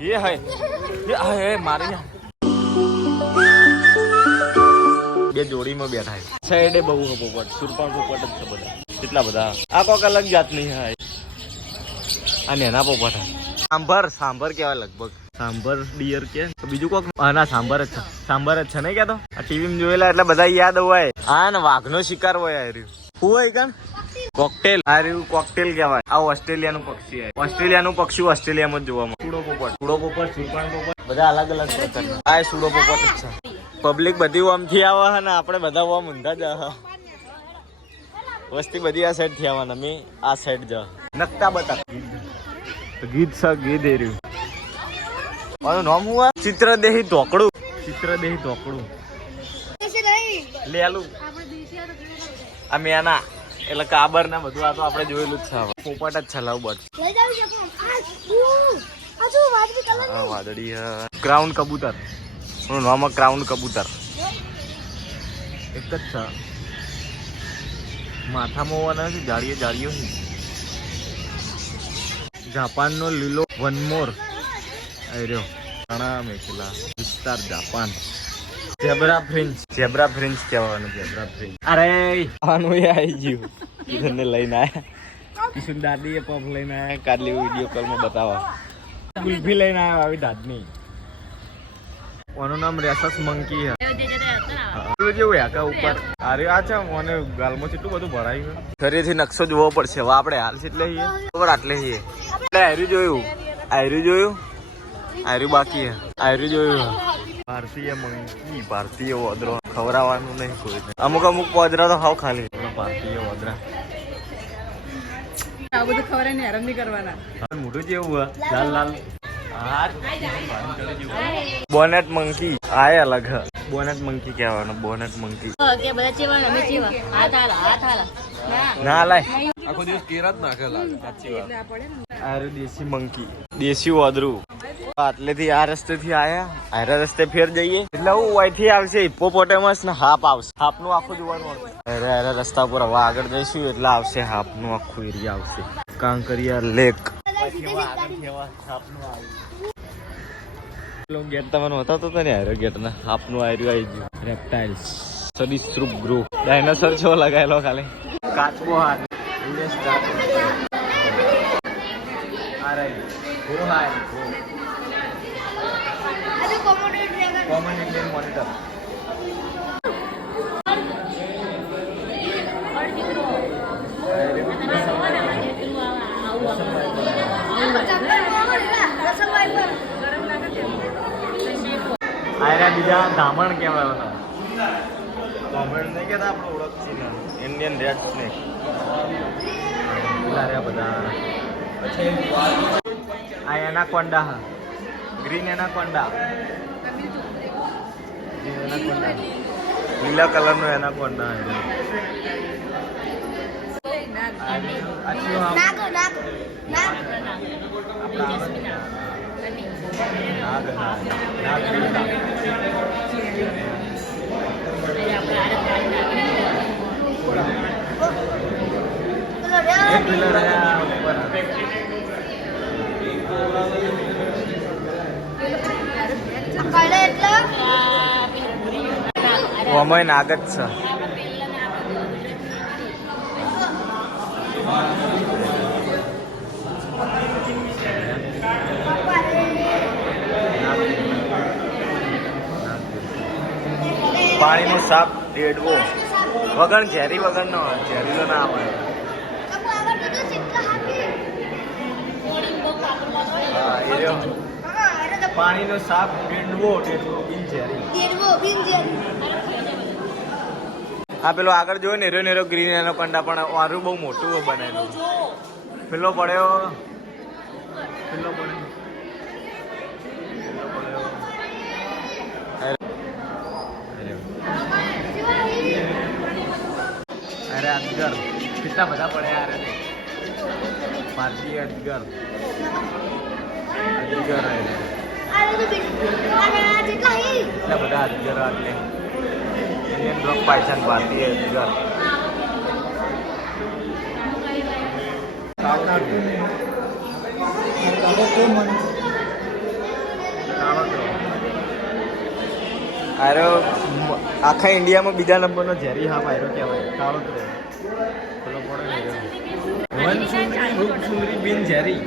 એ હે. એ હે એ મારે બે જોડીમાં બેઠા છે. સાઈડે બહુ હે પોપટ સુરપાણ પોપટ જ છે બધા. કેટલા બધા. આ કોક અલગ જાતની હાય આ નેના પોપટ સાંભર સાંભર કહેવાય લગભગ. સાંભર ડિયર કે? બીજું કોક? ના સાંભર જ છે. સાંભર જ છે નહીં કેતો આ ટીવી જોયેલા એટલે બધા યાદ હોય. આ ને વાઘનો શિકાર હોય આ રહ્યું. શું હોય કણ કોકટેલ. આ રહ્યું કોકટેલ કહેવાય. આ ઓસ્ટ્રેલિયાનું પક્ષી છે. ઓસ્ટ્રેલિયાનું પક્ષી ઓસ્ટ્રેલિયામાં જ જોવા મળે. સુડો પોપટ સુડો પોપટ સુરપાણ પોપટ બધા અલગ અલગ પ્રકારના. આ સુડો પોપટ છે. પબ્લિક બધી આમથી આવે છે ને આપણે બધા આમ ઊંધા જ વસ્તી બધી આ સાઈડથી આવવાના. મેં આ સાઈડ જ નકતા બતા. ગીત છે ગીત એ રહ્યું. મારું નામ હું આ ચિત્રદેહી ઢોકળું ચિત્રદેહી ઢોકળું લેલું આ મેના એટલે કાબર ને બધું આ તો આપણે જોયેલું જ છે પોપટ જ છે લવ બર્ડ શું? વાદળી ક્રાઉન કબૂતર. એનું નામ ક્રાઉન કબૂતર? એક જ છે. માથામાં હોવાના છે જાળીએ જાળીઓ જાપાનનો લીલો વનમોર રહ્યો ઘણા મેખેલા વિસ્તાર Japan. Zebra prince zebra prince કહેવાનું જેબ્રા પ્રિન્સ અરે. આનું એ આવી ગયું. કિશનને લઈને આવ્યા કિશન દાદી એ પફ લઈને આવ્યા કાલે વીડિયો કોલમાં બતાવવા. કુલ્ફી લઈને આવ્યા આવી દાદની. ઓનું નામ રેસસ મંકી હે. જેવું ઉપર. અરે આ છે મને ગાલમાં કેટલું બધું ભરાયું છે ફરીથી નકશો જોવો પડશે. હવે આપણે હાલ છે એટલે આટલે છીએ આયરું જોયું. આયરું જોયું? આયરું બાકી હે. આયરું જોયું હે. ભારતીય મંકી ભારતીય વદરો. ખવડાવવાનું નહીં કોઈ અમુક અમુક પોદરા તો હાવ ખાલી. ભારતીય વદરા. આ બધું ખબર ને હેરાન નહીં કરવાના. મોટું જેવું લાલ લાલ. બોનેટ મંકી આય અલગ. હે બોનેટ મંકી કહેવાનું બોનેટ મંકી કે બધા ચેવા અમે ચેવા હાથ હાલા હાથ હાલા ના. ના લાય. આખો દિવસ કેરા જ નાખેલા સાચી વાત. આ દેશી મંકી દેશી વાદરું. આટલેથી આ રસ્તેથી આયા. આરા રસ્તે ફેર જઈએ. એટલે હું અહીંથી આવશે હિપ્પોપોટેમસ ને હાપ આવશે. હાપનું આખું જોવાનું અરે અરે, રસ્તા પર હવે આગળ જઈશું, એટલે આવશે હાપનું આખું એરિયા આવશે. કાંકરિયા લેક ગેટ બતાવતો હતો ને હારો ગેટ ના હાપનું આર્યું આવી ગયું. રેપ્ટાઇલ્સ સરીસૃપ ગ્રુપ ડાયનાસોર છો લગાયેલો ખાલી. કાચબો હાથ. આજે હાય. ડ્રેગન કોમન ઇન્ડિયન મોનિટર આયરા બીજા ધામણ કહેવાય ઓલા. ધામણ નહીં કહેતા આપણે ઓળખીએ ને ઇન્ડિયન રેડ સ્નેક બધા પછી આ એનાકોન્ડા હા. ગ્રીન એનાકોન્ડા ગ્રીન એનાકોન્ડા લીલા કલરનો એનાકોન્ડા નાગ નાગ નાગ પેલો રેડ કલર નાગ જ છે. પાણીનો સાપ ડેડવો વગર ઝેરી વગર નો ઝેરી તો ના આવે હા, એ રહ્યો. હા પાણીનો સાપ ડેડવો ડેડવો આ પેલો આગળ જોયો ને નેરો નેરો ગ્રીન એનો કંડા પણ વારું બહુ મોટું બનેલું પેલો પડ્યો. પેલો પડ્યો. અરે. અજગર. કેટલા બધા પડ્યા અરે ભારતીય અજગર. અજગર અરે આ બધું બીજું બધા ગુજરાત ઇન્ડિયન બ્લોક પાયસન ભારતીય ગુજર આરો આખા ઇન્ડિયામાં બીજા નંબરનો ઝેરી હાફ આયરો કહેવાય. કાળોતરો પેલો પડે વન સુંદરી બિન ઝેરી.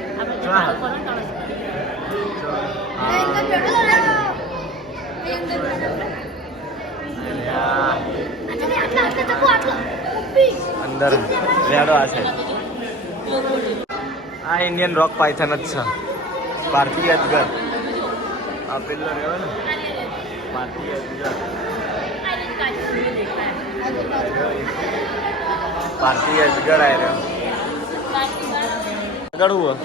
અંદર લેડો આ છે આ ઇન્ડિયન રોક પાયથન જ છે. ભારતીય અજગર આ પેલો રહ્યો ને. ભારતીય અજગર ભારતીય અજગર આય રહ્યો આગળ હું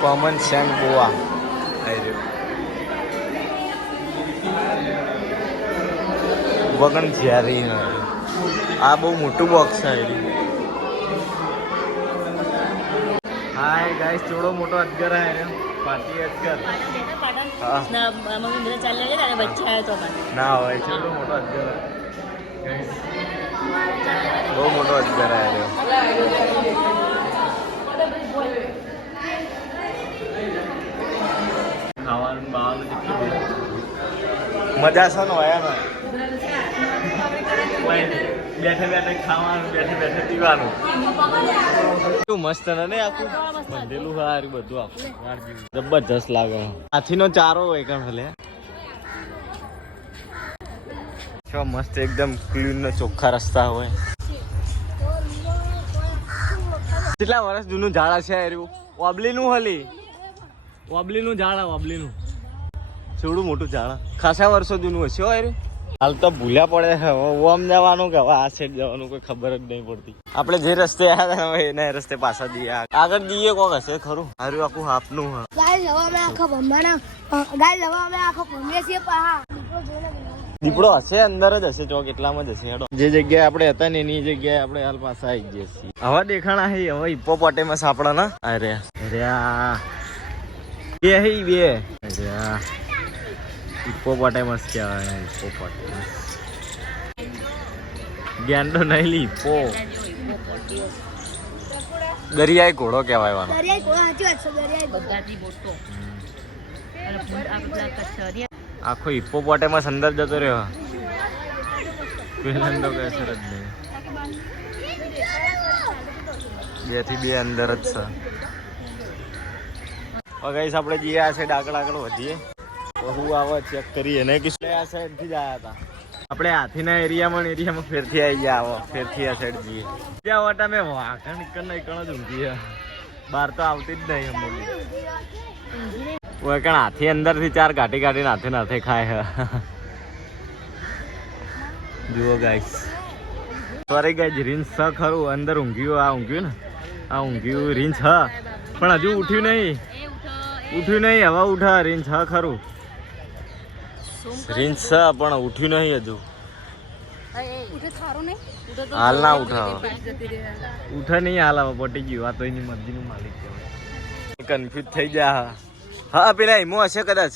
કોમન સેંગ ગોવા. વગણ ઝેરી આ બહુ મોટું બોક્સ છે હાય ગાઈસ થોડો મોટો અજગર હે. પાર્ટી અજગર. ના હોય થોડો મોટો અજગર Guys, બહુ મોટો અજગર આય રહ્યો ખાવાનું બાવાનું કેટલું મજા છે ને હોય બેઠે બેઠે ખાવાનું, બેઠે બેઠે પીવાનું. મસ્ત ને આખું? બંધેલું હારું બધું આખું જબરજસ્ત લાગે હાથીનો ચારો હોય કણ ભલે. છો મસ્ત એકદમ ક્લીન ને ચોખ્ખા રસ્તા હોય. કેટલા વર્ષ જૂનું ઝાડ છે એર્યું ઓબલીનું હલી. ઓબલીનું ઝાડ ઓબલીનું છોડું મોટું ઝાડ ખાસા વર્ષો જૂનું હશે હોય એર્યું હાલ તો ભૂલ્યા પડે. હવે ઓમ જવાનું કે હવે આ સાઈડ જવાનું કોઈ ખબર જ નહીં પડતી. આપણે જે રસ્તે આવ્યા હતા હવે એના રસ્તે પાછા જઈએ. આગળ જઈએ કોક હશે ખરું? હારું આખું હાપનું હા. અમે આખા ભમવાના અમે આખો ભમીએ છીએ. દીપડો હશે અંદર જ હશે ચોક એટલામાં જ હશે હેડો. જે જગ્યાએ આપણે હતા ને એની જગ્યાએ આપણે હાલ પાછા આવી જઈએ છીએ. હવે દેખાણા હે હવે હિપ્પોપોટેમસ આપણા ના અરે અરે બે હે બે. અરે હિપ્પોપોટેમસ કહેવાય હિપ્પોપોટેમસ ગેંડો નહીં લી હિપ્પો દરિયાઈ ઘોડો કહેવાય વાનો દરિયાઈ ઘોડો સાચી વાત છે દરિયાઈ. બધાથી મોટો. આખો હિપ્પોપોટેમસ અંદર જતો રહ્યો. પેલા તો કઈ અસર જ નહીં. બેથી બે અંદર જ છે. ગાઈસ આપણે જઈએ આ સાઈડ આગળ આગળ વધીએ. બહુ આવે ચેક કરીએ ને કે આ સાઈડથી જ આવ્યા હતા આપણે હાથીના એરિયામાં એરિયામાં ફેરથી આવી ગયા આવો ફેરથી આ સાઈડ જઈએ. ત્યાં વટા મેં વાઘણ કણ કણ જ ઊંઘી બહાર તો આવતી જ નહીં અમૂલી ઓય કણ હાથી અંદરથી ચાર ઘાટી ગાંઠીને હાથે નાથે ખાય હે. જુઓ ગાઈસ સોરી ગાઈસ રીંછ છ ખરું અંદર ઊંઘ્યું આ ઊંઘ્યું ને? આ ઊંઘ્યું રીંછ હ. પણ હજુ ઉઠ્યું નહીં. ઉઠ્યું નહીં હવા ઉઠા રીંછ હ ખરું. છ પણ ઉઠ્યું નહીં હજુ. હાલ ના ઉઠા ઉઠે નહીં હાલ હવે, પટી ગયું. આ તો એની મરજીનું માલિક કહેવાય. કન્ફ્યુઝ થઈ જા હા પેલા હિમો હશે કદાચ.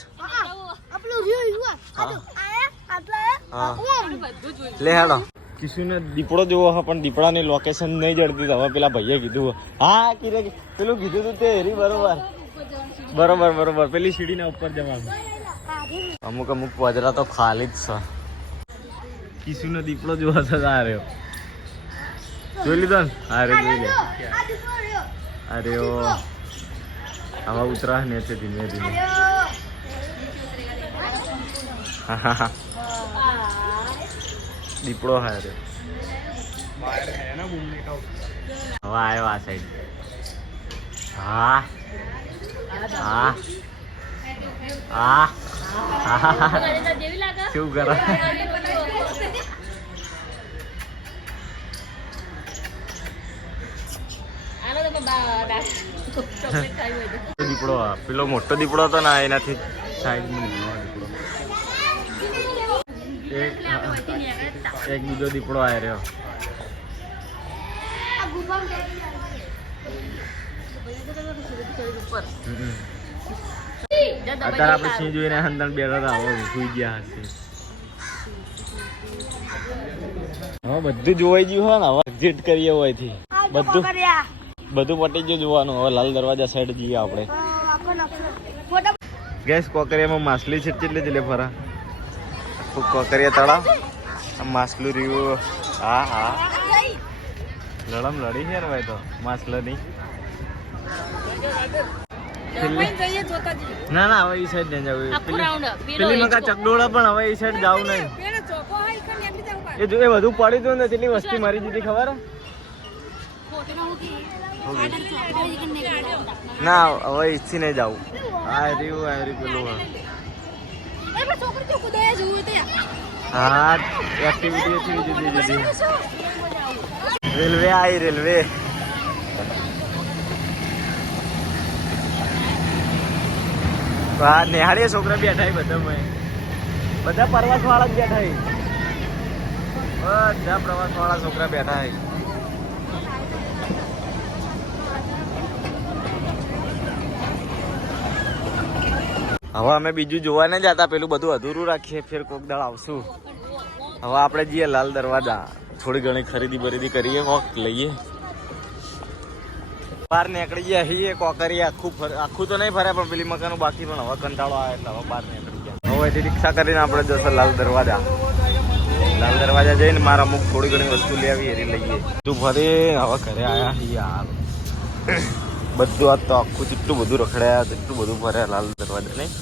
લે હાડો કિશુને દીપડો જોવો હા, પણ દીપડાની લોકેશન નહીં જડતી. હવે પેલા ભાઈએ કીધું. હા કીધે પેલું કીધું તું તે હેરી બરોબર. બરોબર બરોબર. પેલી સીડીના ઉપર જવાનું. અમુક અમુક પજરા તો ખાલી જ છે. કિશુનો દીપડો જોવા છે તો આ જોઈ લીધો ને? અરે જોઈ લે. રહ્યો. આવા ઉતરા ને છે ધીમે ધીમે દીપડો હા રે હવે આવ્યો આ સાઈડ હા. હા. હા. શું કરે. દીપડો આ. પેલો મોટો દીપડો હતો ને એનાથી સાઈડમાં નાનો દીપડો. એક એક બીજો દીપડો આવી રહ્યો. આ અત્યારે આપણે સિંહ જોઈને અંદર બેઠા હતા હવે સુઈ ગયા હશે. હવે બધું જોવાઈ ગયું હોય ને હવે એક્ઝિટ કરીએ હોયથી બધું બધું પટી ગયું જોવાનું. હવે લાલ દરવાજા સાઈડ જઈએ આપણે. ગેસ કોકરિયામાં માછલી છે કેટલી જ લે ફરા. કોકરિયા તળાવ. માછલું રહ્યું. હા હા. લડમ લડી છે ભાઈ તો. માછલાની ના ના હવે એ સાઈડ નહીં જવું. પેલી મકા ચકડોળા પણ હવે એ સાઈડ જવું નહીં. એ જો એ બધું પડી હતું ને તેટલી વસ્તી મારી દીધી ખબર ના હવે ઈચ્છી નહીં જવું. આ રહ્યું આ રહ્યું પેલું હે. એક્ટિવિટી રેલવે આઈ રેલવે. હા, નિહાળીએ છોકરા બેઠા બધા બધા પ્રવાસ વાળા બેઠા બધા પ્રવાસ વાળા છોકરા બેઠા હવે અમે બીજું જોવા ન જતા, પેલું બધું અધૂરું રાખીએ, ફેર કોક દાળ આવશું. હવે આપણે જઈએ લાલ દરવાજા. થોડી ઘણી ખરીદી બરીદી કરીએ, વોક લઈએ. બહાર નીકળી ગયા છીએ કોકરી આખું ફર- આખું તો નહીં ફર્યા પણ પેલી મકાનું બાકી પણ હવે કંટાળો આવે એટલે હવે બહાર નીકળી ગયા. હવેથી રિક્ષા કરીને આપણે જશે લાલ દરવાજા. લાલ દરવાજા જઈને મારા અમુક થોડી ઘણી વસ્તુ લેવી એરી લઈએ. તું ફરે હવે ઘરે છીએ યાર. બધું આ તો આખું જેટલું બધું રખડાયા તેટલું બધું ફર્યા લાલ દરવાજા નહીં